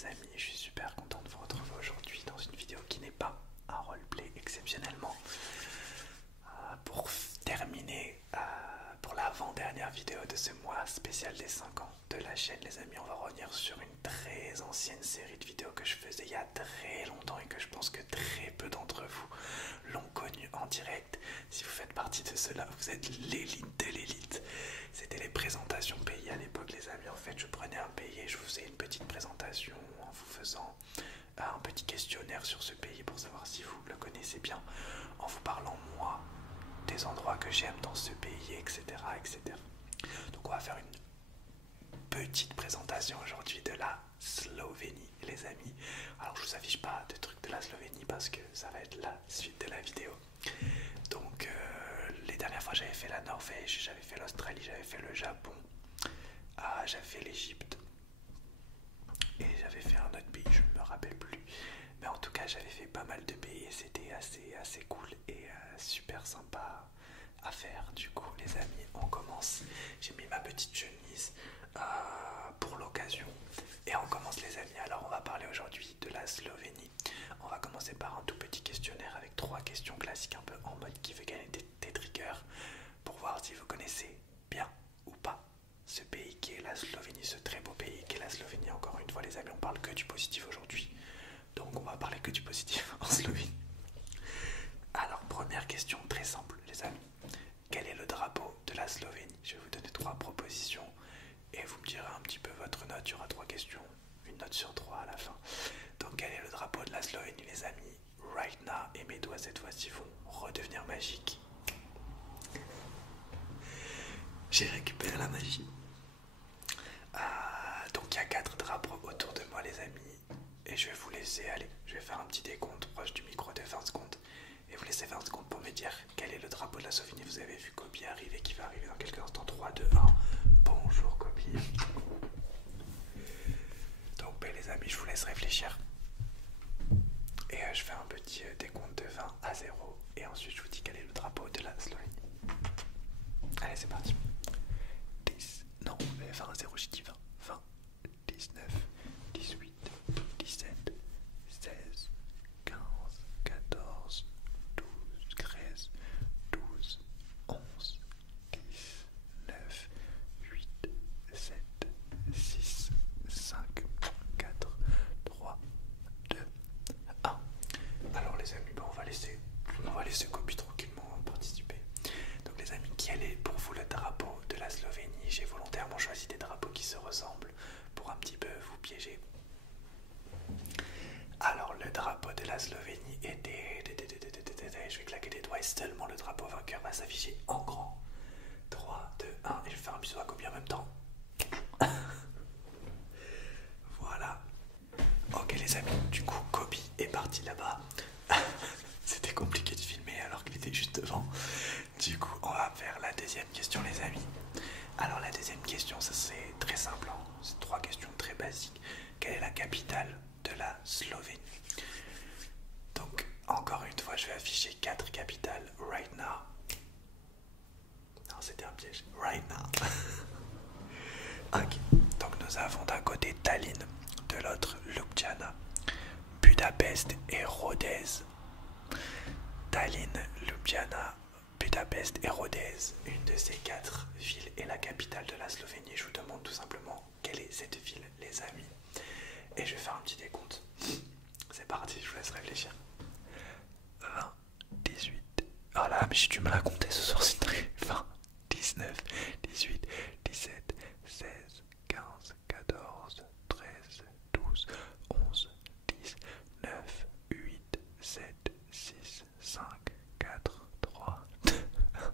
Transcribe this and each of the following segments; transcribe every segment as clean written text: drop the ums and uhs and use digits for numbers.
les amis, je suis super content de vous retrouver aujourd'hui dans une vidéo qui n'est pas un roleplay exceptionnellement. Pour terminer, pour l'avant-dernière vidéo de ce mois spécial des 5 ans de la chaîne, les amis, on va revenir sur une très ancienne série de vidéos que je faisais il y a très longtemps et que je pense que très peu d'entre vous l'ont connue en direct. Si vous faites partie de cela, vous êtes l'élite de l'élite. C'était les présentations pays à l'époque, les amis. En fait, je prenais un pays et je vous faisais une petite présentation en vous faisant un petit questionnaire sur ce pays pour savoir si vous le connaissez bien, en vous parlant moi des endroits que j'aime dans ce pays, etc., etc. Donc on va faire une petite présentation aujourd'hui de la Slovénie, les amis. Alors je vous affiche pas de trucs de la Slovénie parce que ça va être la suite de la vidéo. Donc les dernières fois j'avais fait la Norvège, j'avais fait l'Australie, j'avais fait le Japon, j'avais fait l'Égypte et j'avais fait un autre pays, je ne me rappelle plus. Mais en tout cas j'avais fait pas mal de pays et c'était assez cool et super sympa à faire. Du coup les amis, on commence. J'ai mis ma petite chemise pour l'occasion et on commence les amis. Alors on va parler aujourd'hui de la Slovénie. On va commencer par un tout petit questionnaire avec 3 questions classiques un peu en mode qui veut gagner des triggers pour voir si vous connaissez bien ou pas ce pays qui est la Slovénie, ce très beau pays qui est la Slovénie. Encore une fois les amis, on parle que du positif aujourd'hui, donc on va parler que du positif en Slovénie. Alors première question très simple les amis, quel est le drapeau de la Slovénie? Je vais vous donner 3 propositions et vous me direz un petit peu votre note. Il y aura 3 questions, une note sur 3 à la fin. Donc quel est le drapeau de la Slovénie les amis? Right now, et mes doigts cette fois-ci vont redevenir magiques. J'ai récupéré la magie. Donc il y a 4 drapeaux autour de moi les amis. Et je vais vous laisser aller. Je vais faire un petit décompte proche du micro de 20 secondes. Et vous laissez 20 secondes pour me dire quel est le drapeau de la Slovénie. Vous avez vu Kobe arriver, qui va arriver dans quelques instants. 3, 2, 1. Bonjour Kobe. Donc ben, les amis, je vous laisse réfléchir. Et je fais un petit décompte de 20 à 0. Et ensuite je vous dis quel est le drapeau de la Slovénie. Allez c'est parti. 10, non, 20 à 0, j'ai dit 20. 20, 19, 18, 17, 16, 15, 14, 12, 13, 12, 11, 10, 9, 8, 7, 6, 5, 4, 3, 2, 1. Alors les amis, on va laisser Kobe tranquillement participer. Donc les amis, quel est pour vous le drapeau de la Slovénie? J'ai volontairement choisi des drapeaux qui se ressemblent pour un petit peu vous piéger. Alors le drapeau de la Slovénie était... Je vais claquer des doigts et seulement le drapeau vainqueur va s'afficher en grand. 3, 2, 1 et je vais faire un bisou à Kobe en même temps. Voilà. Ok les amis, du coup Kobe est parti là-bas. C'était compliqué de filmer alors qu'il était juste devant. Du coup on va faire la deuxième question les amis. Alors la deuxième question, ça c'est très simple, hein. C'est 3 questions très basiques. Quelle est la capitale de la Slovénie? Donc encore une fois je vais afficher 4 capitales right now. Non c'était un piège. Right now. Ok. Donc nous avons d'un côté Tallinn, de l'autre Ljubljana, Budapest et Rodez. Tallinn, Ljubljana, Budapest et Rodez. Une de ces 4 villes est la capitale de la Slovénie. Je vous demande tout simplement quelle est cette ville les amis. Et je vais faire un petit décompte. C'est parti, je vous laisse réfléchir. 20, 18. Oh là, mais j'ai du mal à compter ce soir, c'est très. 20, 19, 18, 17, 16, 15, 14, 13, 12, 11, 10, 9, 8, 7, 6, 5, 4, 3, 2, 1.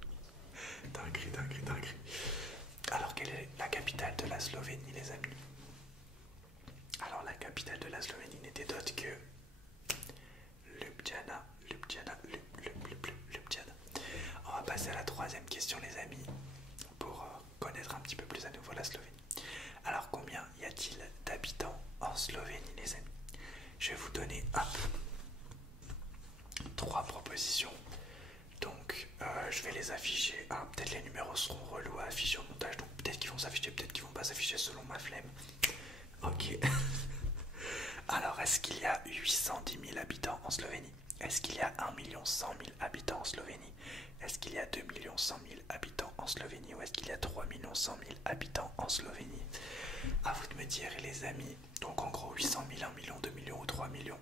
Dinguerie. Alors, quelle est la capitale de la Slovénie, les amis? Alors, la capitale de la Slovénie n'était d'autre que Ljubljana. On va passer à la 3e question, les amis, pour connaître un petit peu plus à nouveau la Slovénie. Alors, combien y a-t-il d'habitants en Slovénie, les amis? Je vais vous donner 3 propositions. Donc, je vais les afficher. Peut-être les numéros seront relous à afficher au montage. Donc, peut-être qu'ils vont s'afficher, peut-être qu'ils vont pas s'afficher selon ma flemme. Ok. Alors, est-ce qu'il y a 810 000 habitants en Slovénie? Est-ce qu'il y a 1 100 000 habitants en Slovénie? Est-ce qu'il y a 2 100 000 habitants en Slovénie? Ou est-ce qu'il y a 3 100 000 habitants en Slovénie? À vous de me dire, les amis. Donc en gros 800 000, 1 million, 2 millions ou 3 millions.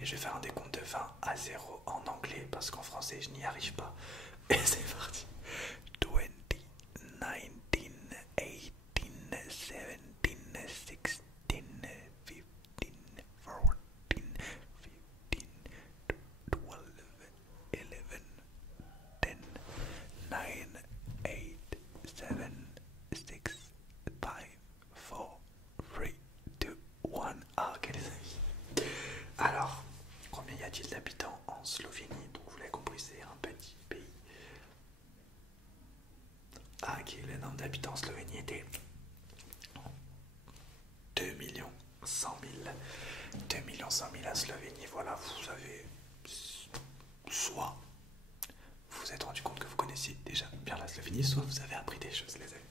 Et je vais faire un décompte de 20 à 0 en anglais parce qu'en français je n'y arrive pas. Et c'est parti. 20, 19, 18, 17, 16, 15, 14, 15, 12, 11, 10, 9, 8, 7, 6, 5, 4, 3, 2, 1. Ah, ok les amis. Alors, combien y a-t-il d'habitants en Slovénie? Donc vous l'avez compris, c'est un petit pays. Ah, ok, le nombre d'habitants en Slovénie était 2 100 000. 2 100 000 à Slovénie. Voilà, vous avez soit vous vous êtes rendu compte que vous connaissiez déjà bien la Slovénie, soit vous avez appris des choses, les amis.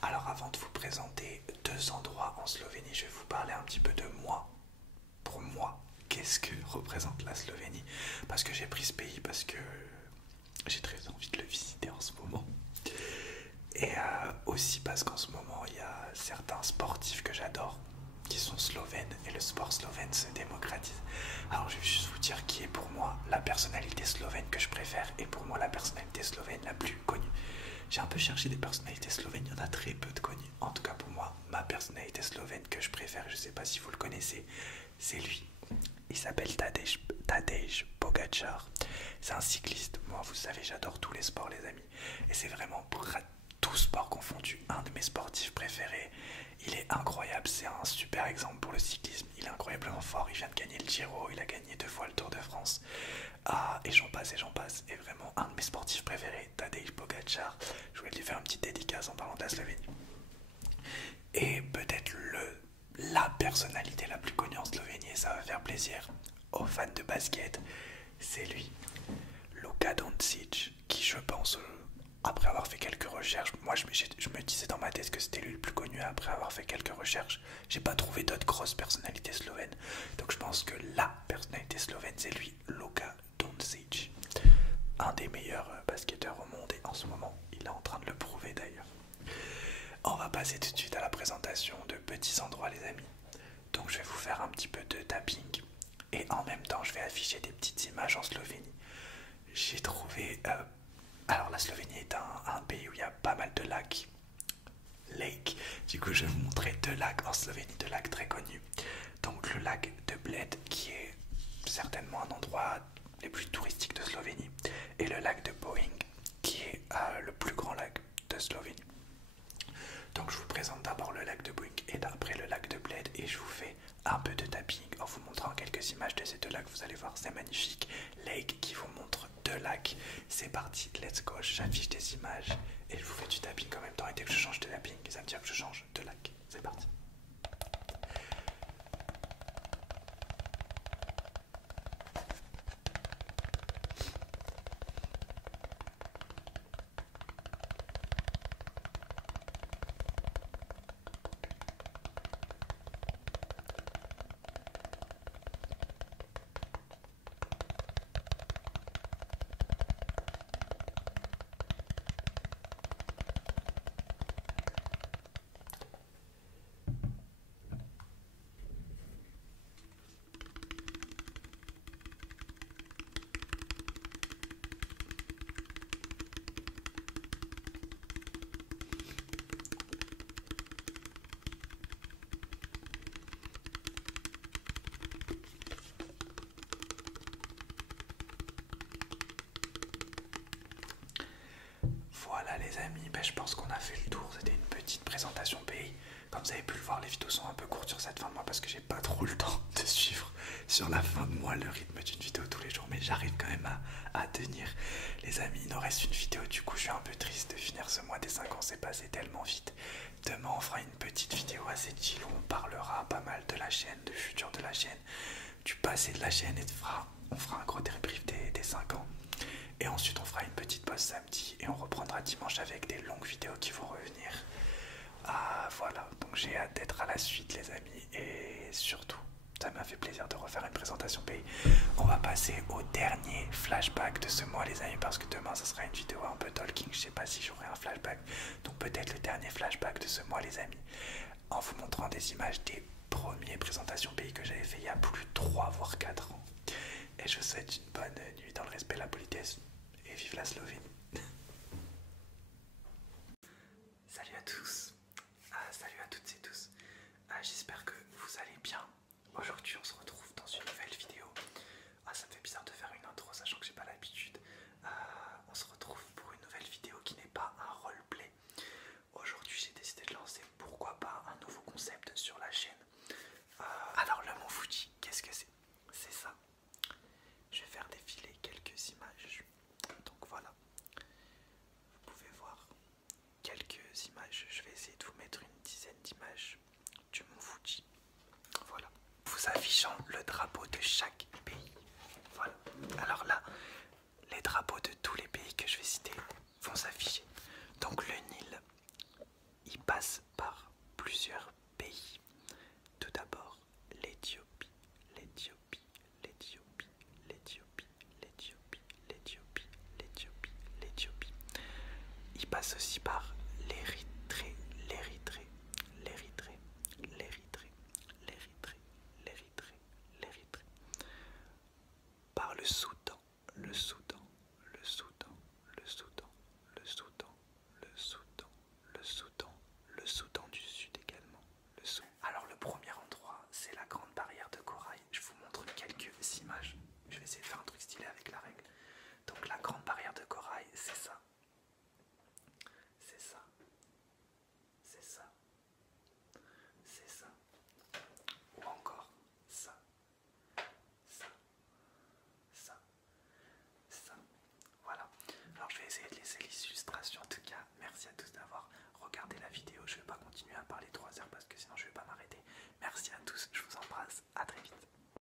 Alors, avant de vous présenter 2 endroits en Slovénie, je vais vous parler un petit peu de moi. Pour moi, qu'est-ce que représente la Slovénie? Parce que j'ai pris ce pays parce que j'ai très envie de le visiter en ce moment. Et aussi parce qu'en ce moment, il y a certains sportifs que j'adore qui sont slovènes et le sport slovène se démocratise. Alors je vais juste vous dire qui est pour moi la personnalité slovène que je préfère et pour moi la personnalité slovène la plus connue. J'ai un peu cherché des personnalités slovènes, il y en a très peu de connues. En tout cas pour moi, ma personnalité slovène que je préfère, je ne sais pas si vous le connaissez, c'est lui. Il s'appelle Tadej Pogačar. C'est un cycliste. Moi, vous savez, j'adore tous les sports, les amis. Et c'est vraiment tout sport confondu, un de mes sportifs préférés. Il est incroyable, c'est un super exemple pour le cyclisme. Il est incroyablement fort, il vient de gagner le Giro, il a gagné 2 fois le Tour de France. Ah, et j'en passe et j'en passe. Et vraiment, un de mes sportifs préférés, Tadej Pogačar. Je voulais lui faire une petite dédicace en parlant de la Slovénie. Et peut-être la personnalité la plus connue en Slovénie, et ça va faire plaisir aux fans de basket, c'est lui, Luka Doncic, qui je pense, après avoir fait quelques recherches, moi je me disais dans ma tête que c'était lui le plus connu. Après avoir fait quelques recherches, j'ai pas trouvé d'autres grosses personnalités slovènes, donc je pense que la personnalité slovène c'est lui, Luka Doncic, un des meilleurs basketteurs au monde, et en ce moment il est en train de le prouver d'ailleurs. On va passer tout de suite à la présentation de petits endroits, les amis. Donc je vais vous faire un petit peu de tapping et en même temps je vais afficher des petites images en Slovénie. J'ai trouvé... alors la Slovénie est un pays où il y a pas mal de lacs. Lake. Du coup je vais vous montrer 2 lacs en Slovénie, 2 lacs très connus. Donc le lac de Bled qui est certainement un endroit les plus touristiques de Slovénie. Et le lac de Boeing qui est le plus grand lac de Slovénie. Donc je vous présente d'abord le lac de Boeing et après le lac de Bled et je vous fais un peu de tapping en vous montrant quelques images de ces 2 lacs. Vous allez voir, c'est magnifique. Lake qui vous montre 2 lacs. C'est parti, let's go. J'affiche des images et je vous fais du tapping en même temps. Et dès que je change de tapping, ça veut dire que je change de lac. C'est parti. Voilà les amis, ben, je pense qu'on a fait le tour. C'était une petite présentation pays. Comme vous avez pu le voir, les vidéos sont un peu courtes sur cette fin de mois parce que j'ai pas trop le temps de suivre sur la fin de mois le rythme d'une vidéo tous les jours. Mais j'arrive quand même à tenir. Les amis, il nous reste une vidéo. Du coup, je suis un peu triste de finir ce mois des 5 ans. C'est passé tellement vite. Demain, on fera une petite vidéo assez chill où on parlera pas mal de la chaîne, du futur de la chaîne, du passé de la chaîne, et on fera un gros débrief des 5 ans. Et ensuite on fera une petite pause samedi et on reprendra dimanche avec des longues vidéos qui vont revenir. Ah voilà, donc j'ai hâte d'être à la suite les amis. Et surtout, Ça m'a fait plaisir de refaire une présentation pays. On va passer au dernier flashback de ce mois les amis, parce que demain ça sera une vidéo un peu talking. Je sais pas si j'aurai un flashback, donc peut-être le dernier flashback de ce mois les amis, en vous montrant des images des premières présentations pays que j'avais fait il y a plus de 3 voire 4 ans. Et je vous souhaite une bonne nuit dans le respect, la politesse, et vive la Slovénie. Salut à tous, salut à toutes et tous, j'espère que vous allez bien. Aujourd'hui on se retrouve dans une nouvelle vidéo. Ça me fait bizarre de faire une intro sachant que j'ai pas l'habitude. On se retrouve pour une nouvelle vidéo qui n'est pas un roleplay. Aujourd'hui j'ai décidé de lancer, pourquoi pas, un nouveau concept sur la chaîne. Alors le mont Fuji, qu'est-ce que c'est? C'est ça. Je vais faire défiler quelques images. Donc voilà, vous pouvez voir quelques images. Je vais essayer de vous mettre une dizaine d'images du mont Fuji. Voilà, vous affichant le drapeau de chaque pays. Voilà, alors là, les drapeaux de tous les pays que je vais citer vont s'afficher. Donc le Nil, il passe par plusieurs pays. Tout d'abord, l'Éthiopie, l'Éthiopie, l'Éthiopie, l'Éthiopie, l'Éthiopie, l'Éthiopie, l'Éthiopie, l'Éthiopie. Il passe aussi par l'Érythrée, l'Érythrée, l'Érythrée, l'Érythrée, l'Érythrée, l'Érythrée, l'Érythrée. Par le Soudan,